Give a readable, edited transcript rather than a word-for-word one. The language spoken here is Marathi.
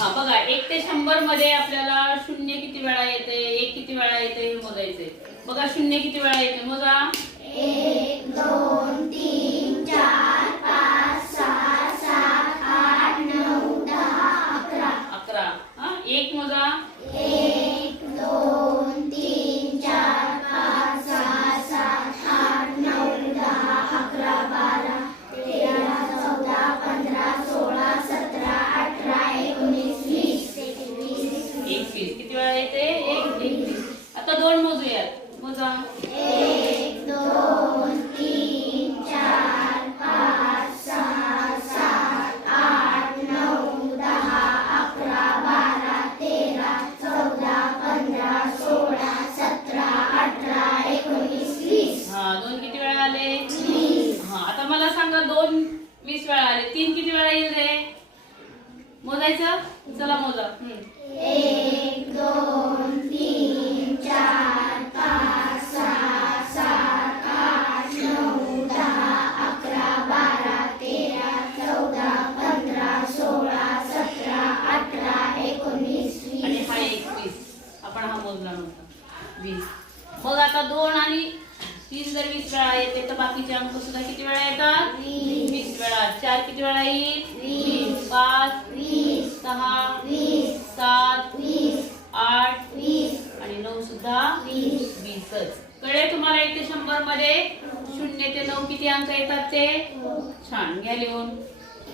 हा बघा 1 ते 100 मध्ये आपल्याला शून्य किती वेळा येते, 1 किती वेळा येते हे मोजायचंय. बघा शून्य किती वेळा येते मोजा. 1 2 3 4 5 6 7 8 9 10 11. 11. हा 1 मोजा. 1 2 3 4 5 6 7 8 9 10 11 12 13 14 15 16 17 18 19 20 21 किती वेळा येते. 21. आता 2 मोजूयात. मोजा. 1 2 3 4 5 6 7 8 9 10 11 12 13 14 15 16 17 18 19 20. हा 2 किती वेळा आले. 20. हा आता मला सांगा 2 20 वेळा आले. 3 किती वेळा येईल रे. मोजायचं. चला मोजा. 1 2 3 4 5 6 7 8 9 10 11 12 13 14 15 16 17 18 19 आणि 20. हा 21. आपण हा मोजला नव्हता. 20. मग आता 2 आणि 3 जर 20 वेळा येते तर बाकीचे अंक सुद्धा किती वेळा येतात. 20 वेळा. 4 किती वेळा येईल. 20. 5 20. 6 20. 7 20. 8 20. आणि 9 सुद्धा 20. 20च. कळले तुम्हाला 1 ते 100 मध्ये 0 ते 9 किती अंक येतात ते. छान घ्या लिहून.